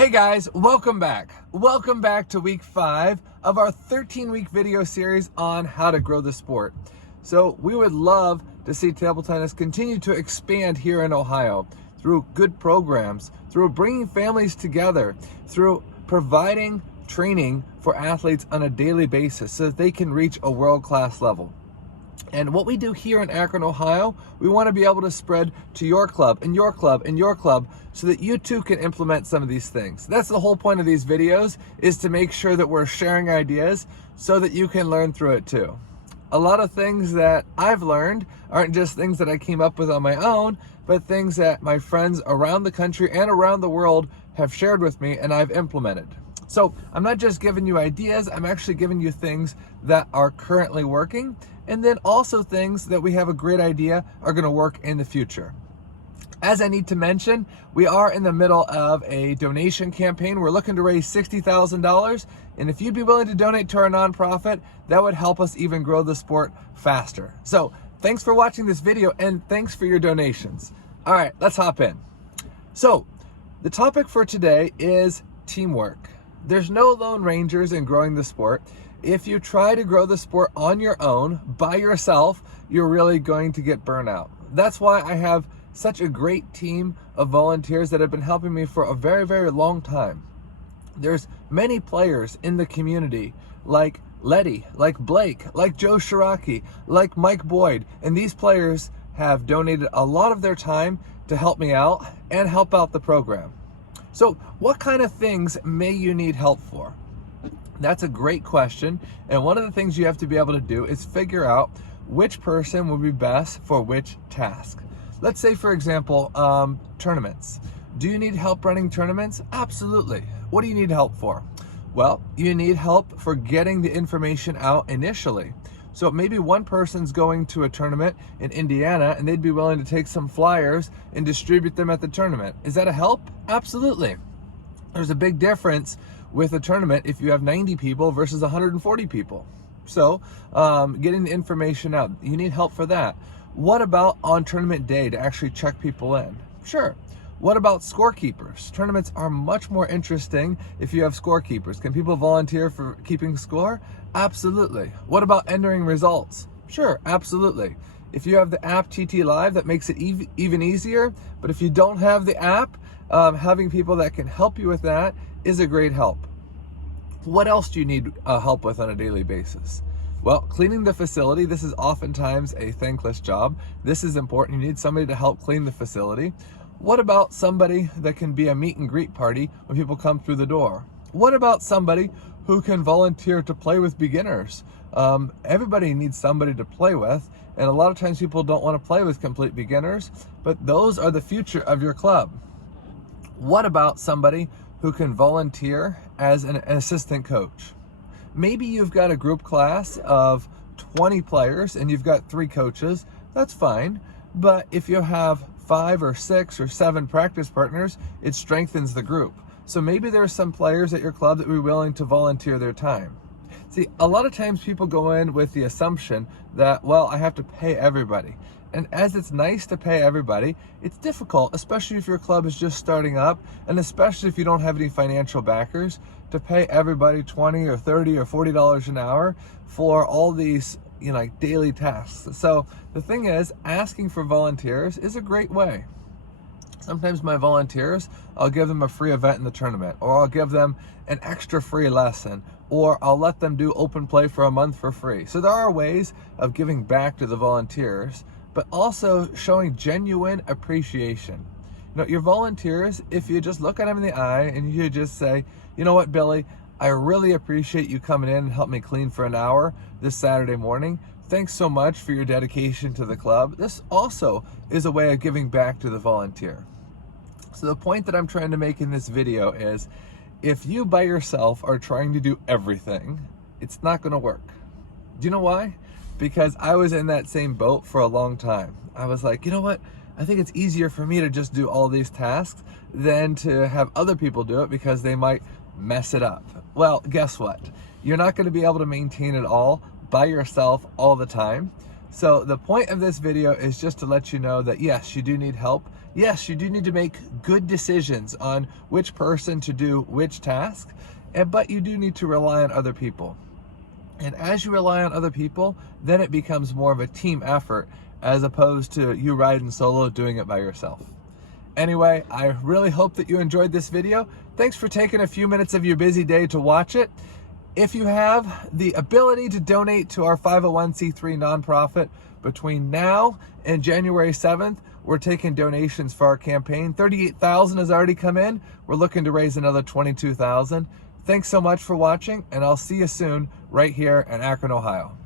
Hey guys, welcome back. Welcome back to week 5 of our 13-week video series on how to grow the sport. So we would love to see table tennis continue to expand here in Ohio through good programs, through bringing families together, through providing training for athletes on a daily basis so that they can reach a world-class level. And what we do here in Akron, Ohio, we want to be able to spread to your club and your club and your club so that you too can implement some of these things. That's the whole point of these videos, is to make sure that we're sharing ideas so that you can learn through it too. A lot of things that I've learned aren't just things that I came up with on my own, but things that my friends around the country and around the world have shared with me and I've implemented. So I'm not just giving you ideas, I'm actually giving you things that are currently working, and then also things that we have a great idea are going to work in the future. As I need to mention, we are in the middle of a donation campaign. We're looking to raise $60,000, and if you'd be willing to donate to our nonprofit, that would help us even grow the sport faster. So thanks for watching this video, and thanks for your donations. All right, let's hop in. So the topic for today is teamwork. There's no lone rangers in growing the sport. If you try to grow the sport on your own, by yourself, you're really going to get burnout. That's why I have such a great team of volunteers that have been helping me for a very, very long time. There's many players in the community like Letty, like Blake, like Joe Shiraki, like Mike Boyd, and these players have donated a lot of their time to help me out and help out the program. So what kind of things may you need help for? That's a great question, and one of the things you have to be able to do is figure out which person would be best for which task. Let's say, for example, tournaments. Do you need help running tournaments? Absolutely. What do you need help for? Well, you need help for getting the information out initially. So maybe one person's going to a tournament in Indiana and they'd be willing to take some flyers and distribute them at the tournament. Is that a help? Absolutely. There's a big difference with a tournament if you have 90 people versus 140 people. So getting the information out, you need help for that. What about on tournament day to actually check people in? Sure. What about scorekeepers? Tournaments are much more interesting if you have scorekeepers. Can people volunteer for keeping score? Absolutely. What about entering results? Sure, absolutely. If you have the app TT Live, that makes it even easier. But if you don't have the app, having people that can help you with that is a great help. What else do you need help with on a daily basis? Well, cleaning the facility, this is oftentimes a thankless job. This is important. You need somebody to help clean the facility. What about somebody that can be a meet and greet party when people come through the door? What about somebody who can volunteer to play with beginners? Everybody needs somebody to play with, and a lot of times people don't want to play with complete beginners, but those are the future of your club. What about somebody who can volunteer as an assistant coach? Maybe you've got a group class of 20 players and you've got 3 coaches. That's fine, but if you have 5 or 6 or 7 practice partners, it strengthens the group. So maybe there's some players at your club that would be willing to volunteer their time. See, a lot of times people go in with the assumption that, well, I have to pay everybody. And as it's nice to pay everybody, it's difficult, especially if your club is just starting up, and especially if you don't have any financial backers, to pay everybody $20 or $30 or $40 an hour for all these, like daily tasks. So the thing is, asking for volunteers is a great way. Sometimes my volunteers, I'll give them a free event in the tournament, or I'll give them an extra free lesson, or I'll let them do open play for a month for free. So there are ways of giving back to the volunteers, but also showing genuine appreciation. Your volunteers, if you just look at them in the eye and you just say, you know what, Billy, I really appreciate you coming in and helping me clean for an hour this Saturday morning. Thanks so much for your dedication to the club. This also is a way of giving back to the volunteer. So the point that I'm trying to make in this video is, if you by yourself are trying to do everything, it's not going to work. Do you know why? Because I was in that same boat for a long time. I was like, you know what? I think it's easier for me to just do all these tasks than to have other people do it because they might mess it up. Well, guess what? You're not going to be able to maintain it all by yourself all the time. So the point of this video is just to let you know that yes, you do need help. Yes, you do need to make good decisions on which person to do which task, but you do need to rely on other people. And as you rely on other people, then it becomes more of a team effort as opposed to you riding solo doing it by yourself. Anyway, I really hope that you enjoyed this video. Thanks for taking a few minutes of your busy day to watch it. If you have the ability to donate to our 501c3 nonprofit between now and January 7th, we're taking donations for our campaign. 38,000 has already come in. We're looking to raise another 22,000. Thanks so much for watching, and I'll see you soon right here in Akron, Ohio.